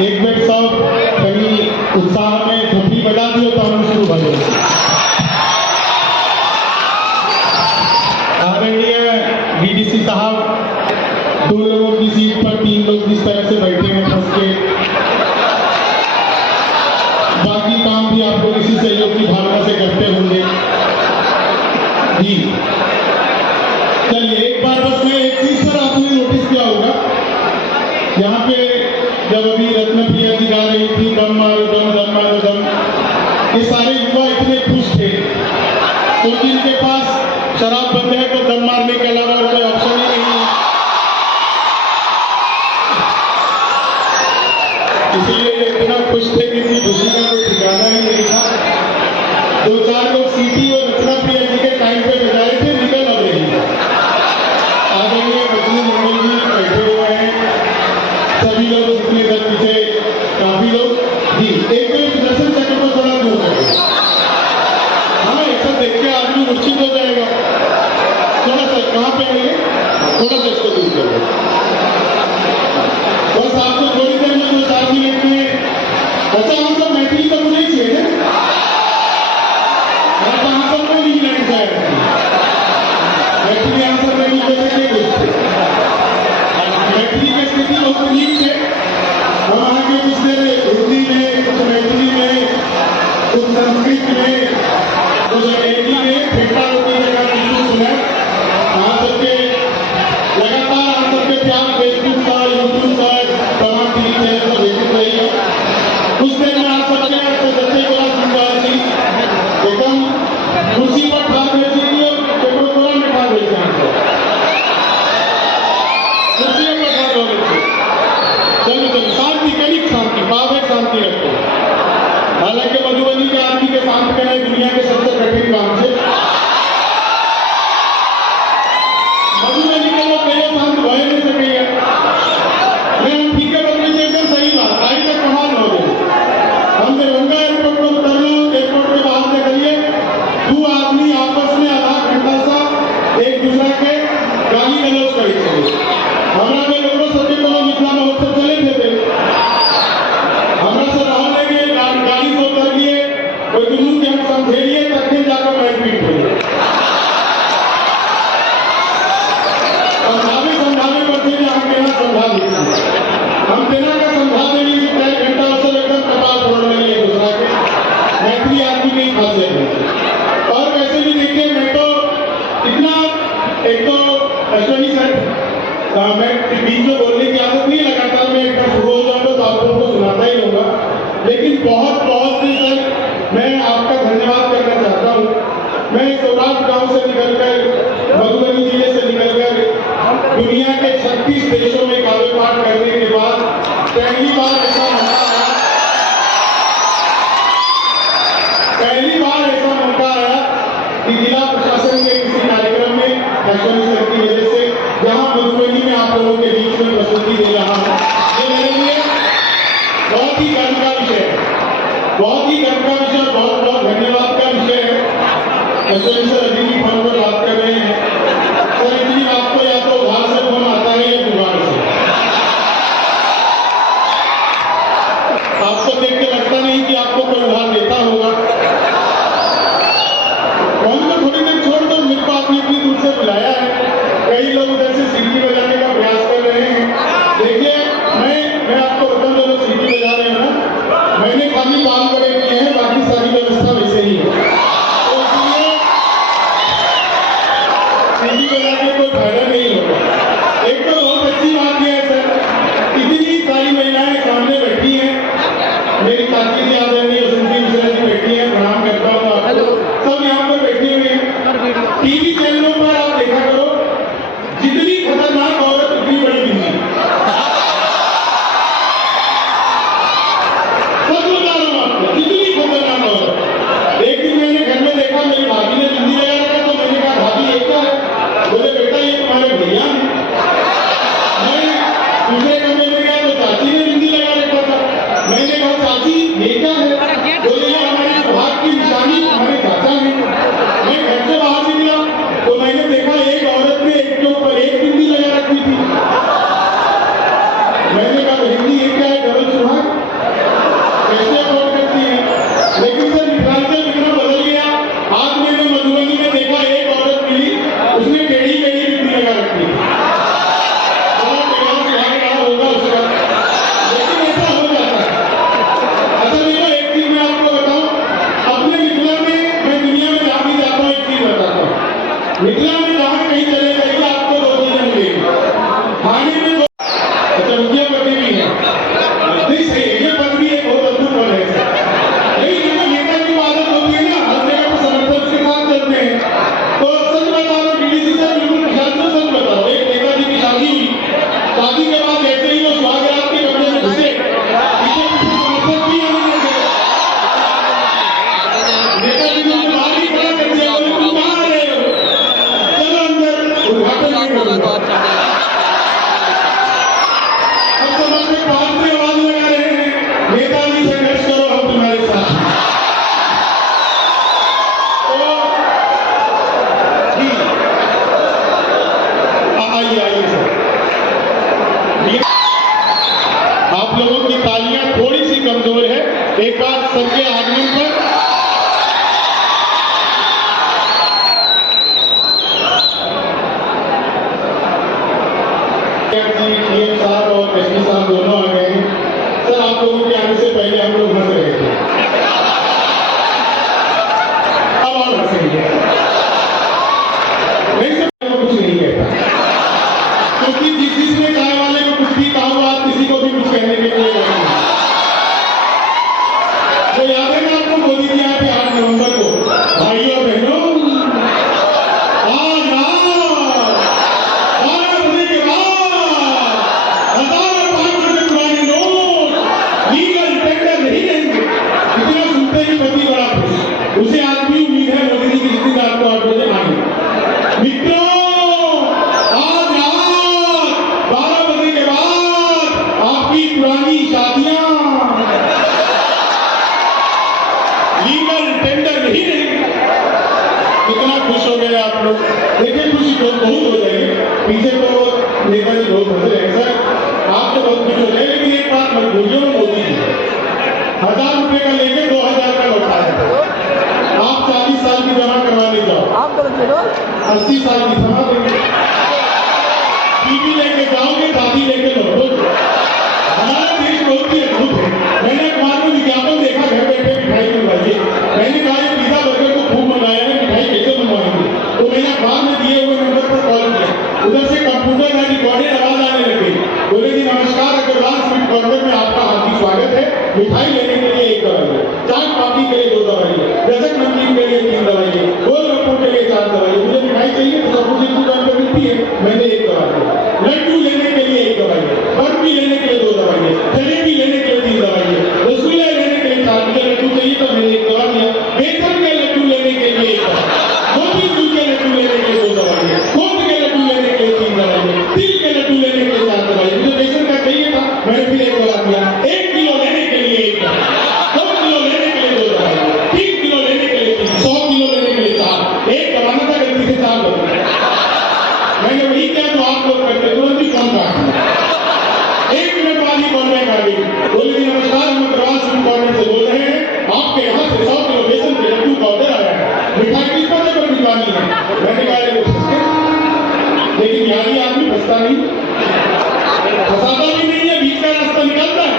एक बेर सब कहीं उत्साह में थोपड़ी बजा दियो तो हम शुरू हो जाए। आदरणीय बीडीसी साहब, 2 लोगों की सीट पर 3 लोग जिस तरह से बैठे हैं फंस के, बाकी काम भी आप लोग इसी सहयोग की भावना से करते होंगे जी। चलिए एक बार बस मैं एक चीज पर आपने नोटिस किया होगा, यहाँ पे जब अभी रत्न प्रिया जी गा रही थी दम मारो दम दम मारो दम, ये सारे युवा इतने खुश थे क्योंकि इनके पास शराब बंद है तो दम मारने के अलावा और कोई ऑप्शन ही नहीं है। इसीलिए ये इतना खुश थे कि इनकी खुशी का कोई ठिकाना ही नहीं था। 2-4 लोग सीटी और रत्न प्रिया जी के टाइम पे बजाए थे, निकल अब रही है। आदरणीय रत्न मंडल जी बैठे हुए हैं, सभी लोग उसमें इधर पीछे काफी लोग जी। एक तो दर्शन चक्र को थोड़ा दूर करें, हाँ ऐसा देख के आदमी मूर्छित हो जाएगा। थोड़ा सा कहाँ पे आइए, थोड़ा सा इसको दूर करें। बस आपको थोड़ी देर में 2-4 मिनट में अच्छा हम सब मैथिली तो मुझे ही चाहिए ना, कहाँ पर कोई इंग्लैंड जाए मैथिली आंसर नहीं जैसे के मैथिली की स्थिति बहुत नीक है। हम आगे कुछ देर हिंदी में, कुछ मैथिली में, कुछ संस्कृत में, कुछ अंग्रेजी में फेंटा होती जगह बिल्कुल सुना। आप सबके लगातार आप सबके प्यार फेसबुक पर, यूट्यूब पर, तमाम टीवी चैनल पर देखते रहिए। कुछ देर में आप सबके सच्चे गोला सुनवार जी एकदम कुर्सी पर ठाक भेजी थी और पेट्रोल गोला में ठाक भेजी कुर्सियों पर ठाक हो गई थी। चलो चलो शांति, कनिक शांति, पावे शांति रखो। हालांकि मधुबनी के आदमी के शांत करना दुनिया के सबसे कठिन काम है। मधुबनी के लोग मेरे शांत भय नहीं सकेगा। मैं हम फीके बकरी से एकदम सही बात आई तक कमाल हो गई। हम दरभंगा एयरपोर्ट पर उतर लो, एयरपोर्ट के बाहर से करिए 2 आदमी आपस में आधा घंटा सा एक दूसरे के गाली गलौज करी चले। हमरा में लोगों सबके कोनो मिथिला महोत्सव चले थे, हमरा से रह लेंगे गाड़ी से उतर लिए, कोई दुनू के हम समझेलिए तक जाकर मारपीट हो गई। समझावे पड़ते हैं, हम केना समझा दीजिए, हम केना का समझा देंगे कि 1 घंटा सब एकदम कपाल फोड़ रही है दूसरा के मैथिली आदमी नहीं फंसे हैं। और वैसे भी देखिए मैं तो इतना एक तो अश्वनी सर मैं बीच में बोलने की आदत नहीं, लगातार मैं एक बार शुरू हो जाऊंगा तो आप लोगों को सुनाता ही होगा, लेकिन बहुत बहुत दिन तक मैं आपका धन्यवाद करना चाहता हूँ। मैं सौराष्ट्र गांव से निकलकर, मधुबनी जिले से निकलकर दुनिया के 36 देशों में काव्य पाठ करने के बाद पहली बार ऐसा मौका आया कि जिला प्रशासन के किसी कार्यक्रम में अश्वनी सर की वजह से यहाँ मधुबनी में आप लोगों के बीच में प्रस्तुति दे रहा हूँ। ये मेरे लिए बहुत ही गर्व का विषय है, बहुत ही गर्व का विषय, बहुत बहुत धन्यवाद का विषय है। अश्वनी सर अभी भी फोन पर बात कर रहे हैं। सर इतनी बात तो या तो उधार से फोन आता है या जुगाड़ से। आपको देख के लगता नहीं कि आपको कोई उधार देता होगा। फोन को थोड़ी देर छोड़ दो, मेरे को आपने इतनी दूर से बुलाया है, कई लोग उधर से सीटी बजाने का प्रयास कर रहे हैं। देखिए मैं आपको बता दो, लोग सीटी बजा रहे हैं ना, मैंने खाली काम करे किए हैं, बाकी सारी व्यवस्था वैसे ही है। तो इसलिए सीटी बजा के कोई फायदा नहीं होगा। एक तो बहुत अच्छी बात यह है सर, इतनी सारी महिलाएं सामने बैठी हैं, मेरी काकी जी आदरणीय सुनती मिश्रा जी बैठी है, प्रणाम करता हूँ आपको। सब यहाँ पर बैठे हुए हैं। टीवी चैनलों पर आप देखा करो आप लोगों की तालियां थोड़ी सी कमजोर है, एक बार सबके आगमन पर डीएम साहब और एसपी साहब दोनों आ गए हैं। सर, आप लोगों के आने से पहले हम लोग हंस रहे थे, अब और हंसेंगे। नहीं सर, कुछ नहीं कहता, क्योंकि जिसने चाय वाले को कुछ भी कहा हुआ, किसी को भी कुछ कहने के लिए तो याद है ना आपको मोदी जी आए थे 8 नवंबर को, भाइयों बहनों उसे आज भी उम्मीद है मोदी जी की जितनी रात को 8 बजे आए। मित्रों, आज रात 12 बजे के बाद आपकी पुरानी शादियां लीगल टेंडर नहीं रहेंगी। कितना खुश हो गए आप लोग, देखिए खुशी तो बहुत हो जाएगी। पीछे तो नेता जी लोग हंस रहे हैं, सर आप तो बहुत खुश हो जाए, लेकिन एक बात मत भूलिए, मोदी जी 1000 रुपए का लेके 2000 का लौटाया। आप 40 साल की जमा करवाने जाओ, 80 साल की जमा देंगे, टीवी लेके जाओगे, दादी लेके लौटोगे। हमारा देश बहुत ही अद्भुत है। मैंने अखबार में विज्ञापन देखा, घर बैठे मिठाई मंगवाइए। मैंने कहा ये पिज्जा बर्गर को खूब मंगाया है, मिठाई कैसे मंगवाएंगे? तो मैंने अखबार में दिए हुए नंबर पर कॉल किया, उधर से कंप्यूटर में रिकॉर्डेड आवाज आने लग गई। बोले जी नमस्कार, अग्रवाल स्वीट कॉर्नर में आपका हार्दिक स्वागत है। मिठाई लेने के लिए 1 दवाई, चाय कॉफी के लिए 2 दवाई, रसक नमकीन के लिए 3 दवाई, गोलगप्पों के लिए 4 दवाई। मुझे मिठाई चाहिए तो सब कुछ दुकान पर मिलती है, मैंने 1 दवाई। लड्डू लेने के लिए 1 दवाई, बर्फी लेने के लिए 2 दवाई, जलेबी लेने के लिए 3 दवाई, रसगुल्ला लेने के लिए 4। मुझे लड्डू चाहिए तो मैंने 1 दवा दिया। बेसन के लड्डू लेने के लिए 1 दवा, मोतीचूर के लड्डू लेने के लिए 2 दवाई, गोंद के लड्डू लेने के लिए 3 दवाई, तिल के लड्डू लेने के लिए 4 दवाई। मुझे बेसन का चाहिए था, मैंने फिर 1 दवा दिया। 1 किलो लेने के लिए 1 दवा, 2 किलो लेने के लिए 2 दवाई, 3 किलो लेने के लिए 3, 100 किलो लेने के लिए 4। 1 दवाना था, गलती से 4 दवा। मैंने वही किया जो आप लोग करते, तुरंत ही फोन काट दिया। 1 मिनट बाद ही कॉल बैक आ गई, बोले जी नमस्कार, हम अग्रवाल स्वीट कॉर्नर से बोल रहे हैं, आपके यहाँ से 100 किलो बेसन के लड्डू का ऑर्डर आया है, मिठाई किस पते पर भिजवानी है? मैंने कहा लेकिन यारी आदमी फंसता नहीं, फंसाता भी नहीं है, बीच का रास्ता निकलता है।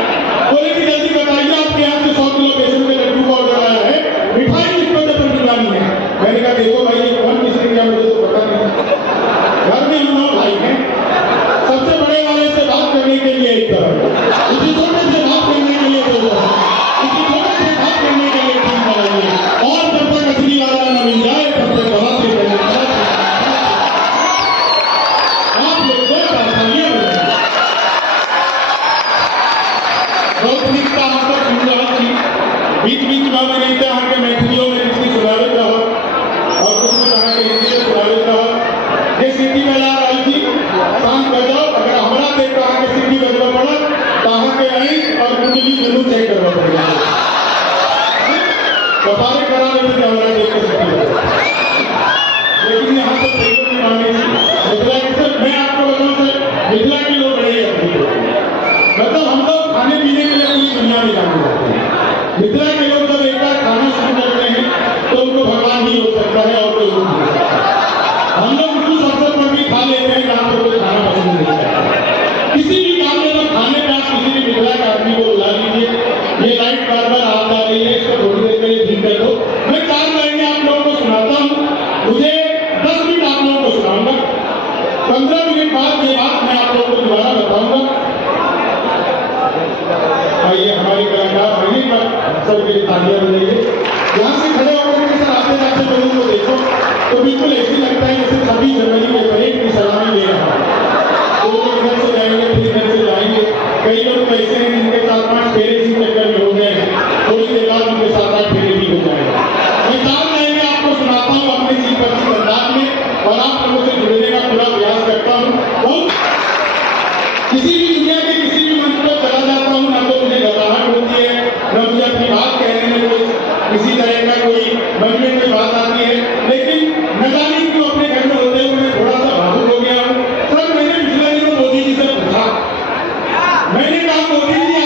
बोले कि जल्दी बताइए, आपके यहाँ से 100 किलो बेसन के लड्डू का ऑर्डर आया है, मिठाई किस पते पर भिजवानी है? मैंने कहा देखो भाई, ये कौन किसने किया मुझे तो पता नहीं, घर में हम 9 भाई हैं। सबसे बड़े वाले से बात करने के लिए 1 दवा, उसी छोटे से बात करने के लिए 2 दवा, उसी छोटे से बात करने के लिए 3 दवाइयाँ, और जब तक असली वाला न मिल जाए तब तक दवा से आप लोग को परेशानियां हो रही। गौतमिकता मतलब सुंदर थी, बीच बीच में मैंने कहा कि मैथिलियों में किसी सुनावे रहा और कुछ कहा कि हिंदी में सुनावे रहा। ये सिटी में ला रही थी, शाम बजाओ, अगर हमारा देख कहा कि सिटी बजवा पड़ा, कहाँ के आई और कुंडली जरूर चेक करना पड़ेगा। कपारे करा रहे थे हमारा देख के सिटी बजा, लेकिन यहाँ पर सही में माने मिथिला के सर, मैं आपको बताऊं सर, मिथिला के लोग बड़े मतलब हम लोग खाने पीने के लिए पूरी दुनिया में जाने जाते हैं। मिथिला के लोग जब एक बार खाना शुरू करते हैं तो उनको भगवान ही हो सकता है और कोई नहीं हो सकता। हम लोग उस अवसर पर भी खा लेते हैं जहाँ पर कोई खाना पसंद नहीं करता। किसी भी काम में जब खाने में आप किसी भी मिथिला के आदमी को बुला लीजिए, ये लाइट बार बार आप जा रही है, इसको थोड़ी देर के लिए ठीक कर दो। मैं 4 लाइनें आप लोगों को सुनाता हूँ, मुझे 10 मिनट आप लोगों को सुनाऊंगा, 15 मिनट बाद ये बात मैं आप लोगों को दोबारा बताऊंगा। आइए हमारे कलाकार वहीं पर सबके लिए तालियां बजाइए। यहाँ से खड़े होकर के सर आते जाते लोगों को देखो तो बिल्कुल ऐसे लगता है जैसे 26 जनवरी के परेड की सलामी ले रहा है। तो लोग इधर से जाएंगे, फिर इधर से जाएंगे। कई लोग ऐसे हैं जिनके 4-5 फेरे इसी चक्कर में हो गए हैं, थोड़ी देर बाद उनके 7-8 फेरे भी हो जाएंगे। मैं 4 लाइनें आपको सुनाता हूँ अपने जी परिचित अंदाज में और आप लोगों से जुड़ने का पूरा प्रयास करता हूँ। किसी भी दुनिया के किसी भी मंच पर चला जाता हूँ, ना तो मुझे घबराहट होती है, ना मुझे अपनी बात कहने में कोई किसी तरह का कोई मन में कोई बात आती है, लेकिन न जाने क्यों अपने घर में होते हुए मैं थोड़ा सा भावुक हो गया हूँ। सर मैंने पिछले दिनों मोदी जी से पूछा, मैंने कहा मोदी जी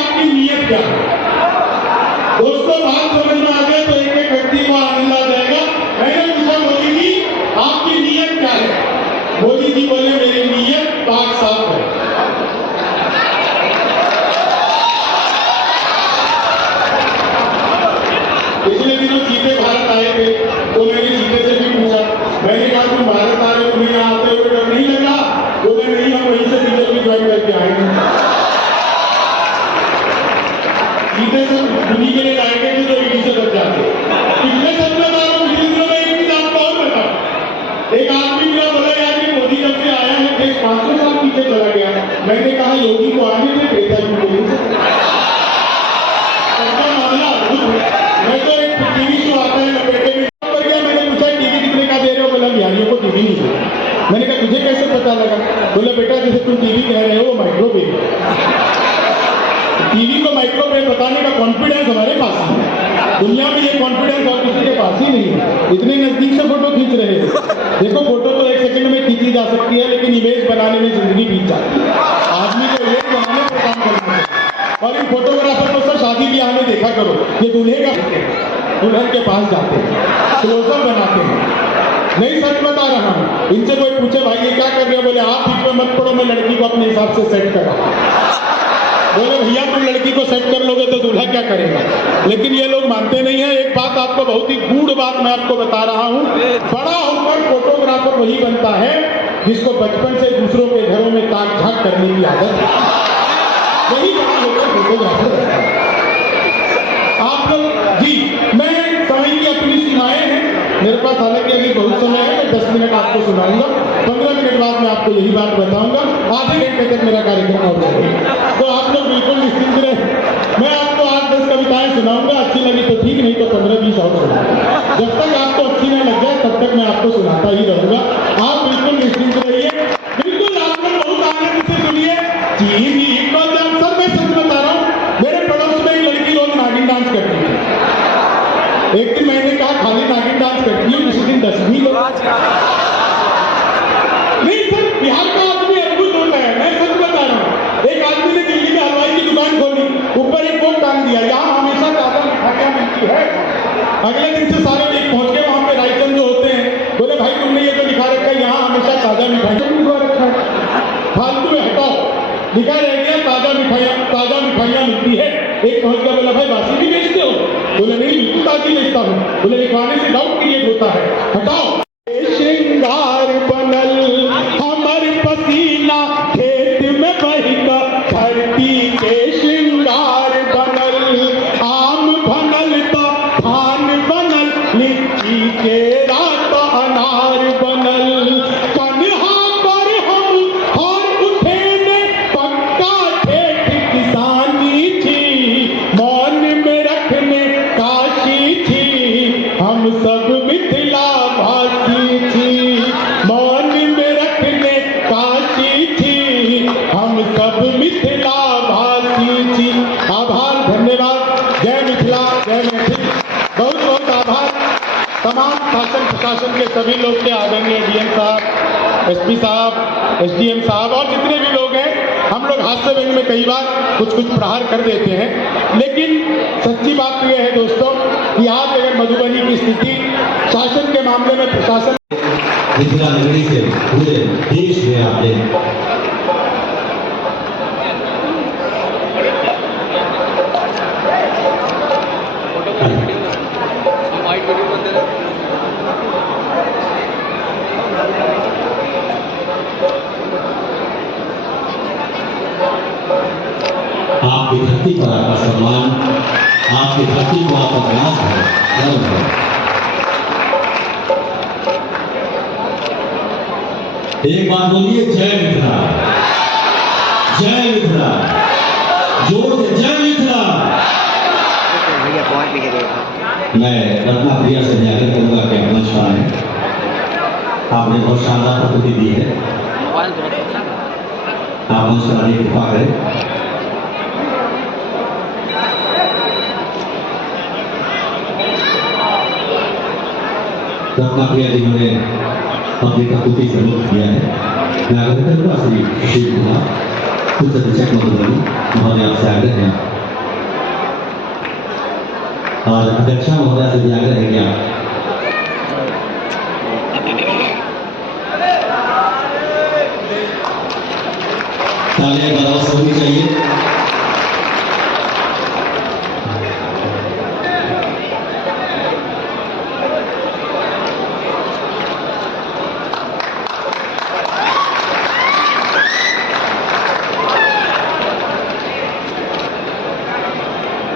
दिनों सीधे भारत आए थे तो मैंने सीधे से भी पूछा, मैंने कहा तुम भारत आ रहे हो, तुम्हें यहाँ आते हुए डर नहीं लगा? बोले नहीं, हम वहीं से बीजेपी ज्वाइन करके आएंगे। सीधे से उन्हीं के लिए आएंगे जो ईडी से बच जाते। पिछले सब में एक चीज आपको और बताऊं, एक आदमी मेरा बोला यार कि मोदी जब से आया है देश 500 साल पीछे चला गया। मैंने कहा योगी को आने में बेटा क्यों बोली? मैं तो एक टीवी शो आता है लपेटे में पर गया, मैंने पूछा टीवी कितने का दे रहे हो? बोला बिहारियों को टीवी नहीं दे। मैंने कहा तुझे कैसे पता लगा? बोला बेटा जैसे तुम टीवी कह रहे हो वो माइक्रोवेव, टीवी को माइक्रोवेव बताने का कॉन्फिडेंस हमारे पास है। दुनिया में ये कॉन्फिडेंस और किसी के पास ही नहीं है। इतने नजदीक से फोटो खींच रहे हो। देखो फोटो तो 1 सेकंड में खींची जा सकती है, लेकिन इमेज बनाने में जिंदगी बीत जाती है। आदमी को इमेज बनाने पर काम करना है। और इन फोटोग्राफर को सर शादी ब्याह में देखा करो, ये दूल्हे का दुल्हन के पास जाते हैं, क्लोजअप बनाते हैं। नहीं सच बता रहा हूं। इनसे कोई पूछे भाई ये क्या कर रहे हो? बोले आप बीच में मत पड़ो, मैं लड़की को अपने हिसाब से सेट करा। बोले भैया तुम लड़की को सेट कर लोगे तो दूल्हा क्या करेगा? लेकिन ये लोग मानते नहीं है। एक बात आपको, बहुत ही गूढ़ बात मैं आपको बता रहा हूं, बड़ा होकर फोटोग्राफर वही बनता है जिसको बचपन से दूसरों के घरों में ताक झाक करने की आदत है। वही बड़ा होकर फोटोग्राफर बनता है। आप लोग जी, मैं समय की अपनी सीमाएं हैं मेरे पास, हालांकि अभी बहुत समय है। मैं 10 मिनट आपको सुनाऊंगा, 15 मिनट बाद मैं आपको यही बात बताऊंगा। आधे घंटे तक मेरा कार्यक्रम हो जाएगा, तो आप लोग बिल्कुल निश्चिंत रहे। मैं आपको 8-10 कविताएं सुनाऊंगा, अच्छी लगी तो ठीक, नहीं तो 15-20 और सुनाऊंगा। जब तक आपको अच्छी न लग जाए तब तक मैं आपको सुनाता ही रहूंगा। आप बिल्कुल निश्चिंत रहिए, बिल्कुल आप लोग बहुत आनंद से सुनिए। चीनी को जब सर मैं सच बता रहा हूँ, मेरे पड़ोस में एक लड़की रोज नागिन डांस करती थी। एक दिन मैंने कहा खाली नागिन डांस करती हूँ, किसी दिन 10 लोग। नहीं सर, बिहार का आदमी अद्भुत होता है, मैं सच बता रहा हूँ। एक आदमी ने दिल्ली में हलवाई की दुकान खोली, ऊपर एक बोर्ड टांग दिया, यहाँ हमेशा ताजा मिठाइयाँ मिलती है। अगले दिन से सारे लोग पहुंच गए वहां पे, रायचंद जो होते हैं, बोले भाई तुमने ये तो लिखा रखा है यहाँ हमेशा ताजा मिठाइयाँ रखा है, फालतू में हटाओ। लिखा रह गया ताजा मिठाइयां मिलती है। एक पहुंच गया, बोला भाई बासी भी बेचते हो? बोले नहीं बिल्कुल ताजी बेचता हूँ। बोले लिखवाने से डाउट क्रिएट होता है, हटाओ। श्रृंगार बनल हमर पसीना खेत में बहिका, धरती के श्रृंगार बनल आम बनल तो धान बनल, लीची के रात अनार बनल। कन्हा पर हम और उठे ने पक्का ठेठ किसानी थी, मौन में रखने काशी थी, हम सब मिथिला भाषी थी, मौन में रखने काशी थी, हम सब मिथिला भाषी थी। आभार, धन्यवाद। जय मिथिला, जय मैथिल। बहुत बहुत आभार तमाम शासन प्रशासन के सभी लोग के, आदरणीय डीएम साहब, एसपी साहब, एसडीएम साहब और जितने भी लोग हैं। हम लोग हास्य व्यंग में कई बार कुछ प्रहार कर देते हैं, लेकिन सच्ची बात तो यह है दोस्तों कि आज अगर मधुबनी की स्थिति शासन के मामले में प्रशासन मिथिला नगरी से पूरे देश में आपने आपकी धरती पर आपका सम्मान, आपकी धरती को आपका प्रयास है, गर्व है। एक बात बोलिए, जय मिथिला, जय मिथिला, जोर से जय मिथिला। मैं रत्ना प्रिया से निवेदन करूंगा कि अपना स्थान है, आपने बहुत शानदार प्रस्तुति दी है, आप मंच पर आने की कृपा करें। रत्ना प्रिया जी ने अपनी प्रस्तुति से अनुरोध किया है। मैं आग्रह करूंगा श्री शिव कुमार पुलिस अधीक्षक मधुबनी महोदय आपसे आग्रह है और अध्यक्षा महोदय से भी आग्रह है कि आप